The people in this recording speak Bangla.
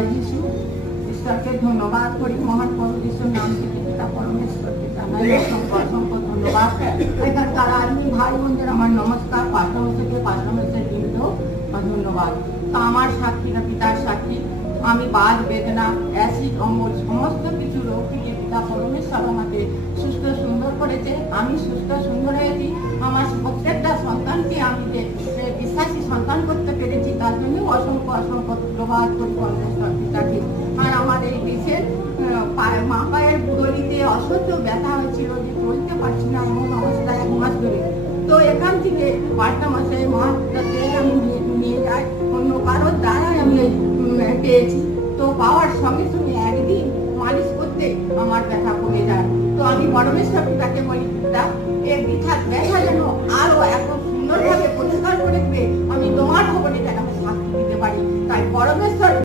জয় যিশু। ঈশ্বরকে ধন্যবাদ করি, মহান প্রভু যিশুর নাম থেকে পিতা পরমেশ্বরকে জানাই অসংখ্য অসংখ্য ধন্যবাদ। এখানকার আর্মি ভাই বোনদের আমার নমস্কার, পাশাপাশি থেকে পাশাপাশি বৃন্দ ধন্যবাদ। তো আমার সাক্ষীরা পিতার সাক্ষী, আমি বাদ বেদনা অ্যাসিড অম্বল সমস্ত কিছু রোগ থেকে পিতা পরমেশ্বর আমাকে সুস্থ সুন্দর করেছে। আমি সুস্থ সুন্দর হয়েছি। আমার প্রত্যেকটা সন্তানকে আমি যে বিশ্বাসী সন্তান করতে পেরেছি তার জন্য অসংখ্য অসংখ্য ধন্যবাদ করি পরমেশ্বর পিতাকে। আর আমার এই দেশের মা পায়ের গলিতে অসহ্য ব্যথা হয়েছিল যে চলতে পারছি না এমন অবস্থায় 1 মাস ধরে। তো এখান থেকে পাঁচটা মাসে তেল আমি নিয়ে যাই, অন্য কারোর দ্বারাই আমি পেয়েছি। তো পাওয়ার সঙ্গে সঙ্গে একদিন মালিশ করতে আমার ব্যথা কমে যায়। তো আমি পরমেশ্বর পিতাকে বলি, পিতা এই ব্যথা যেন আরো এত সুন্দরভাবে পরিষ্কার করে দিবে, আমি তোমার ভবনে যেন সাক্ষী দিতে পারি। তাই পরমেশ্বর